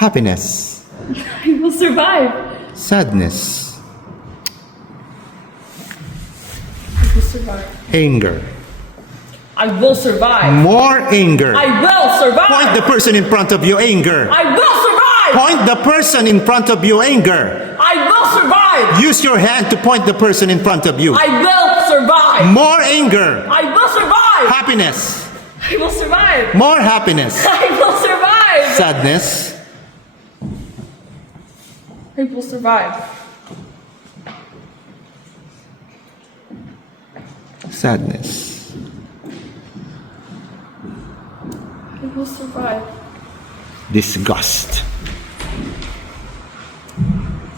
Happiness. I will survive. Sadness. I will survive. Anger. I will survive. More anger. I will survive. Point the person in front of you, anger. I will survive. Point the person in front of you, anger. I will survive. Use your hand to point the person in front of you. I will survive. More anger. I will survive. Happiness. I will survive. More happiness. I will survive. Sadness. I will survive. Sadness. I will survive. Disgust.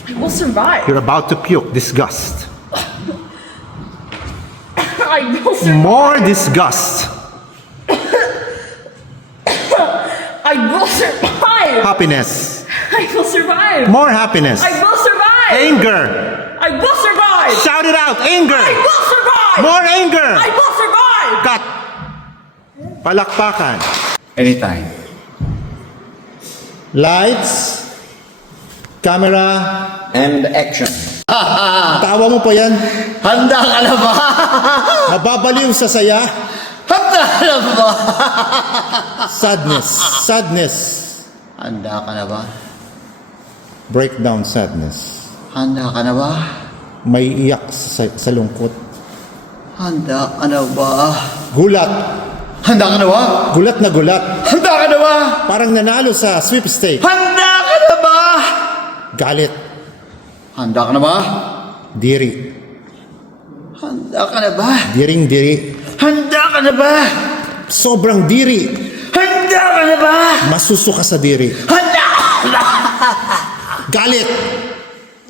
I will survive. You're about to puke. Disgust. I will survive. More disgust. I will survive. Happiness. I will survive. More happiness. I will survive. Anger. I will survive. Shout it out. Anger. I will survive. More anger. I will survive. Cut. Palakpakan. Anytime. Lights. Camera. And action. Tawa mo pa yan. Handa ka na ba? Mababaliw sa saya. Handa ka na ba? Sadness. Sadness. Handa ka na ba? Breakdown sadness. Handa ka na ba? May iyak sa lungkot. Handa ka na ba? Gulat. Handa ka na ba? Gulat na gulat. Handa ka na ba? Parang nanalo sa sweepstake. Handa ka na ba? Galit. Handa ka na ba? Diri. Handa ka na ba? Diring diri. Handa ka na ba? Sobrang diri. Handa ka na ba? Masusuka sa diri. Handa ka na ba? Galit.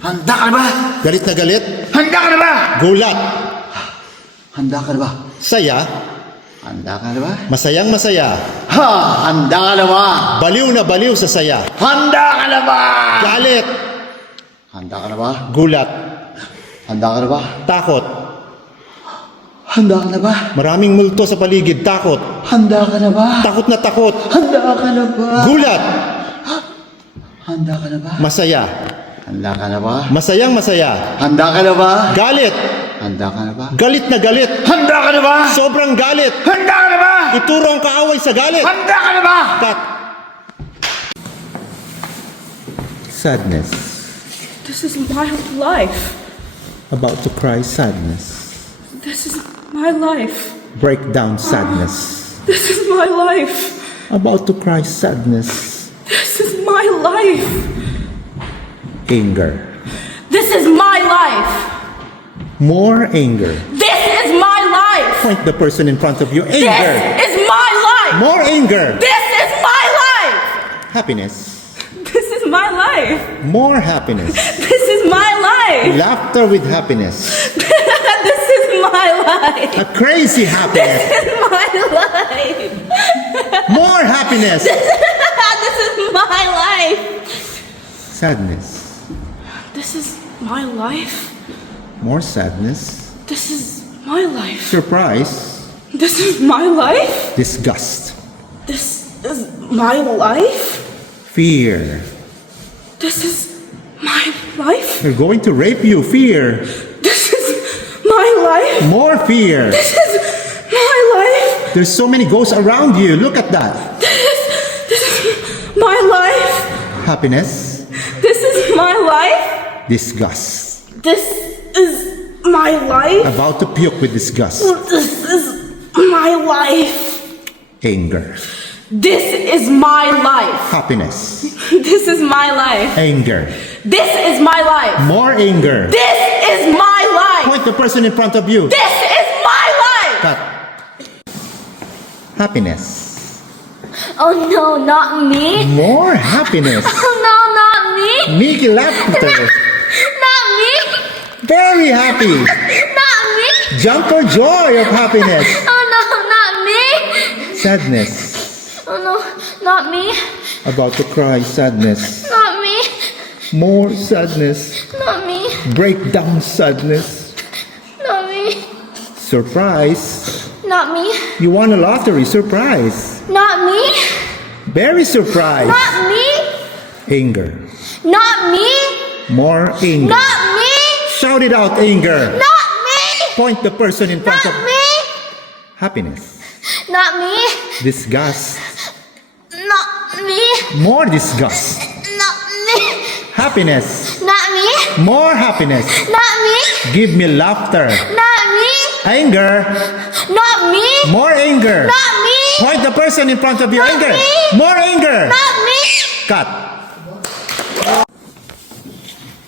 Handa ka na ba? Galit na galit. Handa ka na ba? Gulat. Handa ka na ba? Saya. Handa ka na ba? Masayang masaya. Ha! Handa ka na ba? Baliw na baliw sa saya. Handa ka na ba? Galit. Handa ka na ba? Gulat. Handa ka na ba? Takot. Handa ka na ba? Maraming multo sa paligid. Takot. Handa ka na ba? Takot na takot. Handa ka na ba? Gulat. Handa ka na ba? Masaya. Handa ka na ba? Masayang masaya. Handa ka na ba? Galit. Handa ka na ba? Galit na galit. Handa ka na ba? Sobrang galit. Handa ka na ba? Ituro ang kaaway sa galit. Handa ka na ba? Cut. Sadness. This is my life. About to cry sadness. This is my life. Breakdown sadness. This is my life. About to cry sadness. This is my life. Anger. This is my life. More anger. This is my life. Point the person in front of you. This Anger. is my life. More anger. This is my life. Happiness. This is my life. More happiness. This is my life. Laughter with happiness. This is my life. A crazy happiness. This is my life. More happiness. This is my life. Sadness. This is my life. More sadness. This is my life. Surprise. This is my life. Disgust. This is my life. Fear. This is my life. They're going to rape you. Fear. This is my life. More fear. This is my life. There's so many ghosts around you. Look at that. This is my life. Happiness. This is my life. Disgust. This is my life. About to puke with disgust. This is my life. Anger. This is my life. Happiness. This is my life. Anger. This is my life. More anger. This is my life. Point the person in front of you. This is my life. Cut. Happiness. Oh no, not me. More happiness. Oh no, not me. Mickey laughter. Not me. Very happy. Not me. Jump for joy of happiness. Oh no, not me. Sadness. Oh no, not me. About to cry sadness. Not me. More sadness. Not me. Breakdown sadness. Not me. Surprise. Not me. You won a lottery. Surprise. Not me. Very surprise. Not me. Anger. Not me. More anger. Not me. Shout it out, anger. Not me. Point the person in front of Not me. happiness. Not me. Disgust. Not me. More disgust. Not me. Happiness. Not me. More happiness. Not me. Give me laughter. Not me. Anger. Not me. More anger. Not me. Point the person in front of you. Not Anger. me. More anger. Not me. Cut.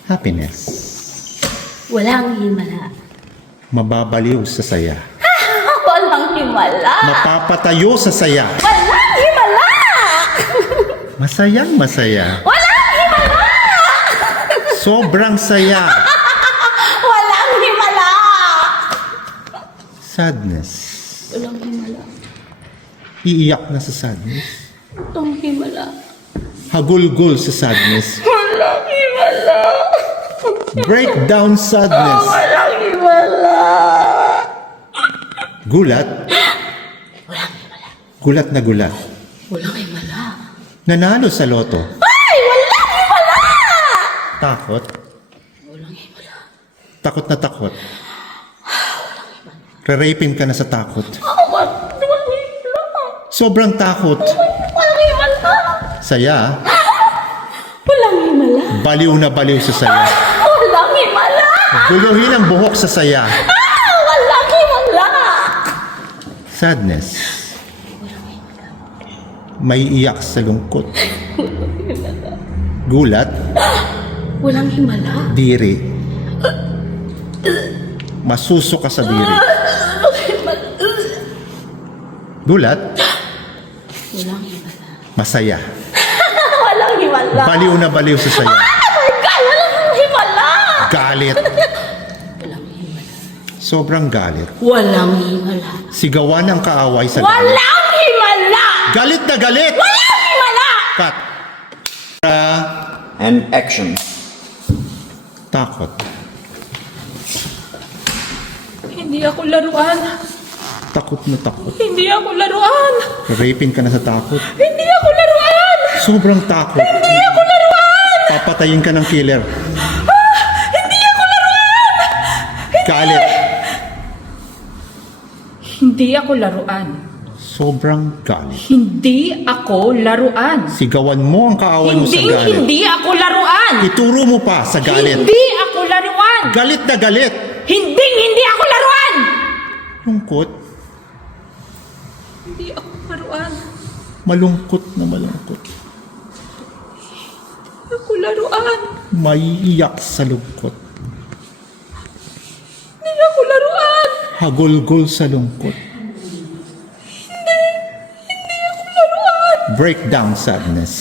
Happiness. Walang himala. Mababaliw sa saya. Walang himala. Mapapatayo sa saya. Walang himala. Masayang masaya. Walang himala. Sobrang saya. Walang himala. Sadness. Walang himala. Iiyak na sa sadness. Walang himala. Hagulgol sa sadness. Walang himala. Breakdown sadness. Walang himala. Gulat. Gulat na gulat. Walang himala. Nanalo sa loto. Ay! Walang himala. Takot. Walang himala. Takot na takot. Rerapin ka na sa takot. Walang himala. Sobrang takot. Walang himala. Saya. Walang himala. Baliw na baliw sa saya. Walang himala. Guluhin ang buhok sa saya. Walang himala. Sadness. May iyak sa lungkot. Gulat. Walang himala. Diri. Masuso ka sa diri. Gulat. Walang himala. Masaya. Walang himala. Baliw na baliw sa saya. Oh my God! Walang himala. Galit. Walang himala. Sobrang galit. Walang himala. Sigawan ang kaaway sa galit. Walang himala. Galit na galit! Walang himala. Cut. And action. Takot. Hindi ako laruan. Takot na takot. Hindi ako laruan. Rapin ka na sa takot. Hindi ako laruan. Sobrang takot. Hindi ako laruan. Papatayin ka ng killer. Hindi ako laruan. Galit. Hindi ako laruan. Sobrang galit. Hindi ako laruan. Sigawan mo ang kaaway mo sa galit. Hindi ako laruan. Ituro mo pa sa galit. Hindi ako laruan. Galit na galit. Hindi ako laruan. Lungkot. Hindi ako laruan. Malungkot na malungkot. Hindi ako laruan. May iyak sa lungkot. Hindi ako laruan. Hagulgol sa lungkot. Hindi ako laruan. Breakdown sadness.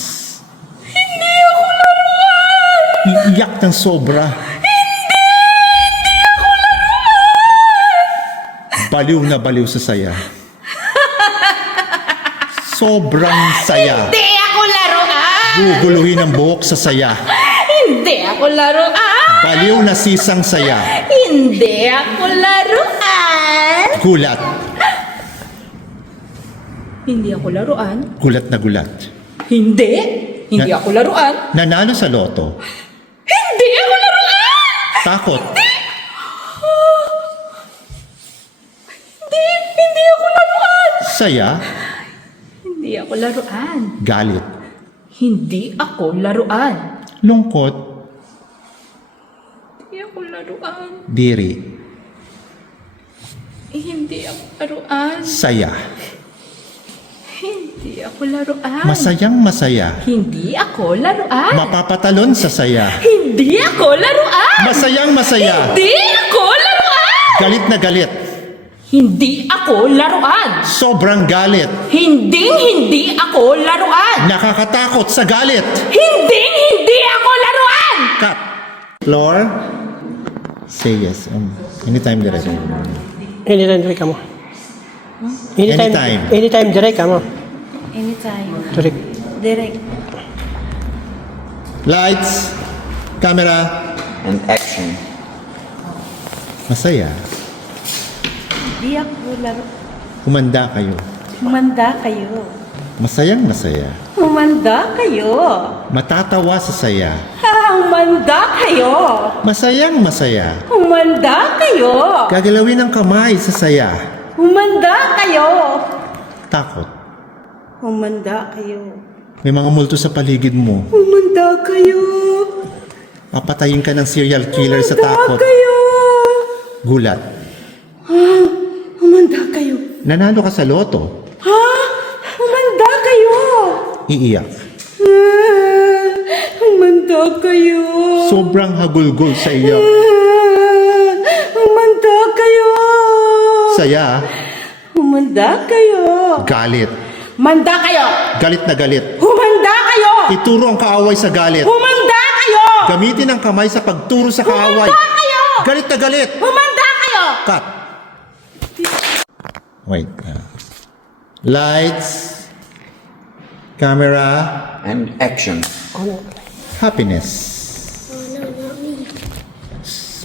Hindi ako laruan. Iiyak ng sobra. Baliw na baliw sa saya. Sobrang saya. Hindi ako laruan. Guguluhin ang buhok sa saya. Hindi ako laruan. Baliw na sisang saya. Hindi ako laruan. Gulat. Hindi ako laruan. Gulat na gulat. Hindi. Hindi Na- ako laruan. Nanalo sa loto. Hindi ako laruan. Takot. Hindi ako laruan. Saya. Hindi ako laruan. Galit. Hindi ako laruan. Lungkot. Hindi ako laruan. Diri. Hindi ako laruan. Saya. Hindi ako laruan. Masayang masaya. Hindi ako laruan. Mapapatalon sa saya. Hindi ako laruan. Masayang masaya. Hindi ako laruan. Galit na galit. Hindi ako laruan. Sobrang galit. Hindi ako laruan. Nakakatakot sa galit. Hindi ako laruan. Cut. Floor. Say yes. Anytime direct. Anytime direct ka mo. Anytime. Anytime direct ka mo. Anytime. Direct. Direct. Lights. Camera. And action. Masaya. Hindi ako laro. Humanda kayo. Humanda kayo. Masayang masaya. Humanda kayo. Matatawa sa saya. Humanda kayo. Masayang masaya. Humanda kayo. Gagalawin ang kamay sa saya. Humanda kayo. Takot. Humanda kayo. May mga multo sa paligid mo. Humanda kayo. Papatayin ka ng serial killer sa Humanda takot. kayo. Gulat. Humanda kayo. Nanalo ka sa loto. Humanda kayo. Iiyak. Humanda kayo. Sobrang hagulgol sa iyak. Humanda kayo. Saya. Humanda kayo. Galit. Manda kayo. Galit na galit. Humanda kayo. Ituro ang kaaway sa galit. Humanda kayo. Gamitin ang kamay sa pagturo sa kaaway. Humanda kayo. Galit na galit. Humanda kayo. Cut. Wait. Lights. Camera. And action. Happiness. Oh no, not me.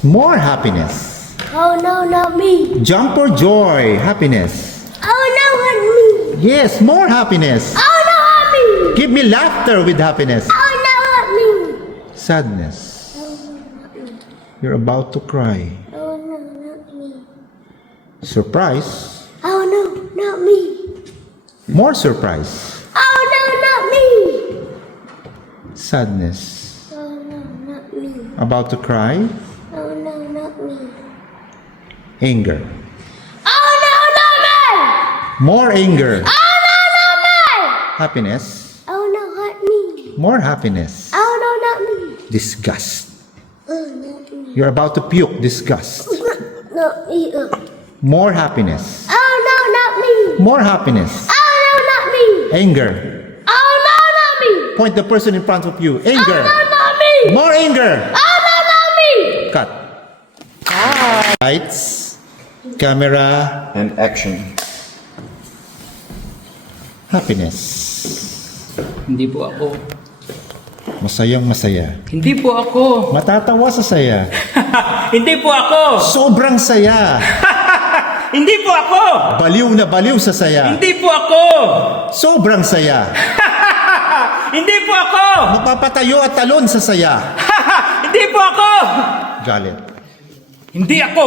More happiness. Oh no, not me. Jump for joy. Happiness. Oh no, not me. Yes, more happiness. Oh no, not me. Give me laughter with happiness. Oh no, not me. Sadness. You're about to cry. Oh no, not me. Surprise. Oh no, not me. More surprise. Oh no, not me. Sadness. Oh no, not me. About to cry. Oh no, not me. Anger. Oh no, not me. More anger. Oh no, not me. Happiness. Oh no, not me. More happiness. Oh no, not me. Disgust. Oh not me. You're about to puke. Disgust. Not me. More happiness. Oh no, not me. More happiness. Oh no, not me. Anger. Oh no, not me. Point the person in front of you. Oh Anger. no, not me. More anger. Oh no, not me. Cut. Lights. Camera. And action. Happiness. Hindi po ako. Masayang masaya. Hindi po ako. Matatawa sa saya. Hindi po ako. Sobrang saya. Hindi po ako. Baliw na baliw sa saya. Hindi po ako. Sobrang saya. Hindi po ako. Mapapatayo at talon sa saya. Hindi po ako. Galit. Hindi ako.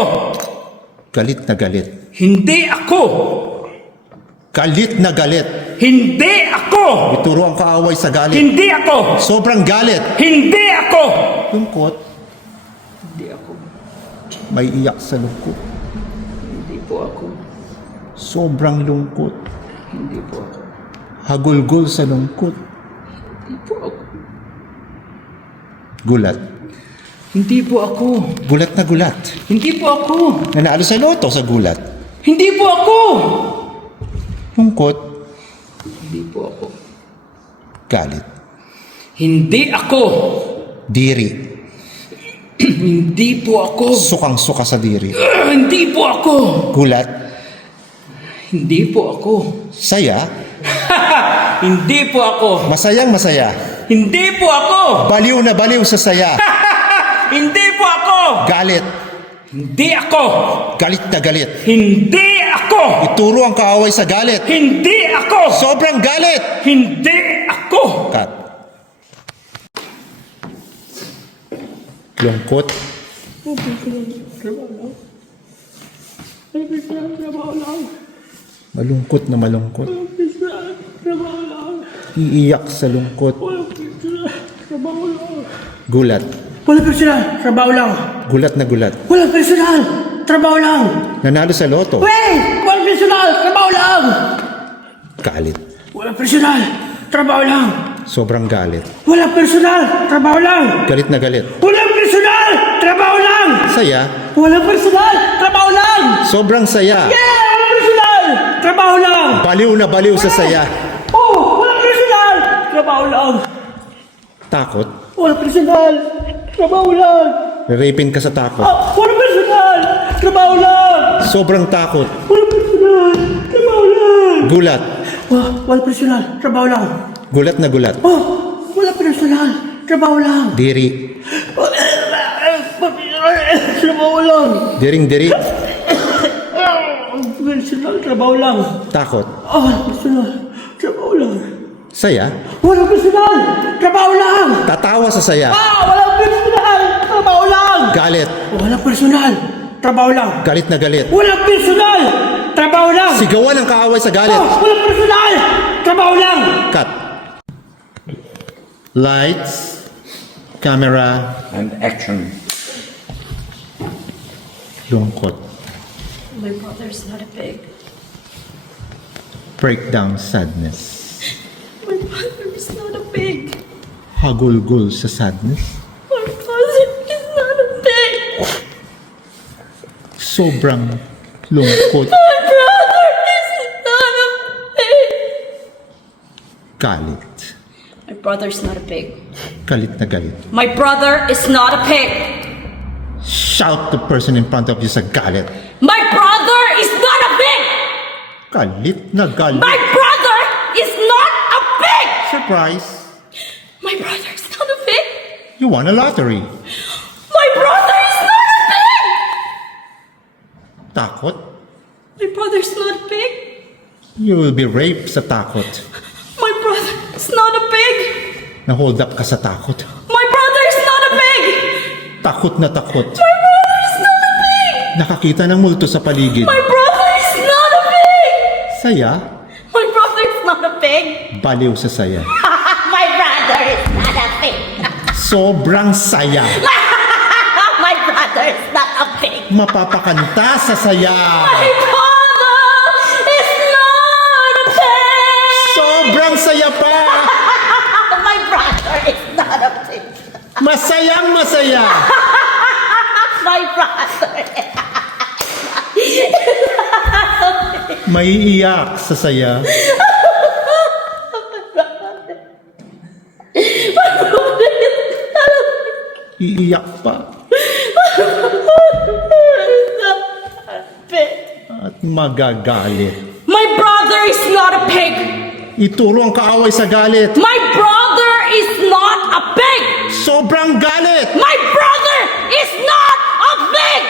Galit na galit. Hindi ako. Galit na galit. Hindi ako. Ituro ang kaaway sa galit. Hindi ako. Sobrang galit. Hindi ako. Lungkot. Hindi ako. May iyak sa lungkot. Hindi po ako. Sobrang lungkot. Hindi po ako. Hagulgol sa lungkot. Hindi po ako. Gulat. Hindi po ako. Gulat na gulat. Hindi po ako. Nanalo sa loto sa gulat. Hindi po ako. Lungkot. Hindi po ako. Galit. Hindi ako. Diri. Hindi po ako. Sukang-suka sa diri. Hindi po ako. Gulat. Hindi po ako. Saya. Hindi po ako. Masayang masaya. Hindi po ako. Baliw na baliw sa saya. Hindi po ako. Galit. Hindi ako. Galit na galit. Hindi ako. Ituro ang kaaway sa galit. Hindi ako. Sobrang galit. Hindi ako. Cut. Lungkot. Malungkot na malungkot. Iiyak sa lungkot. Gulat. Walang personal, trabaho lang. Gulat na gulat. Walang personal, trabaho lang. Nanalo sa loto. Wait! Walang personal, trabaho lang. Galit. Walang personal, trabaho lang. Sobrang galit. Walang personal, trabaho lang. Galit na galit. Walang personal, trabaho lang. Saya. Walang personal, trabaho lang. Sobrang saya. Yeah! Walang personal, trabaho lang. Baliw na baliw sa saya. Oh! Walang personal, trabaho lang. Takot. Walang personal, trabaho lang. Rapin ka sa takot. Ah, walang personal, trabaho lang. Sobrang takot. Walang personal, trabaho lang. Gulat. Walang personal, trabaho lang. Gulat na gulat. Oh! Walang personal, trabaho lang. Diri. Trabaho lang. Diring diri. Personal, trabaho lang. Takot. Personal, trabaho lang. Saya? Walang personal! Trabaho lang! Tatawa sa saya. Walang personal! Trabaho lang! Galit. Walang personal! Trabaho lang! Galit na galit. Walang personal! Trabaho lang! Sigawan ang kaaway sa galit. Walang personal! Trabaho lang! Cut. Lights. Camera. And action. Lungkot. My brother's not a pig. Breakdown sadness. My brother is not a pig. Hagulgul sa sadness. My brother is not a pig. Sobrang lungkot. My brother is not a pig. Galit. My brother's not a pig. Galit na galit. My brother is not a pig. Shout the person in front of you sa galit. My brother is not a pig. Galit na galit. My brother is not a pig. Surprise. My brother is not a pig. You won a lottery. My brother is not a pig. Takot. My brother's not a pig. You will be raped sa takot. My brother is not a pig. Na-hold up ka sa takot. My brother is not a pig. Takot na takot. My brother is not a pig. Nakakita ng multo sa paligid. My brother is not a pig. Saya. My brother is not a pig. Baliw sa saya. My brother is not a pig. Sobrang saya. My brother is not a pig. Mapapakanta sa saya. My brother is not a pig. Sobrang saya pa. My brother is not a pig. Masayang masaya. My brother. Maiiyak sa saya. Iiyak pa. At magagalit. My brother is not a pig. Ituro ang kaaway sa galit. My brother is not a pig. Sobrang galit. My brother is not a pig.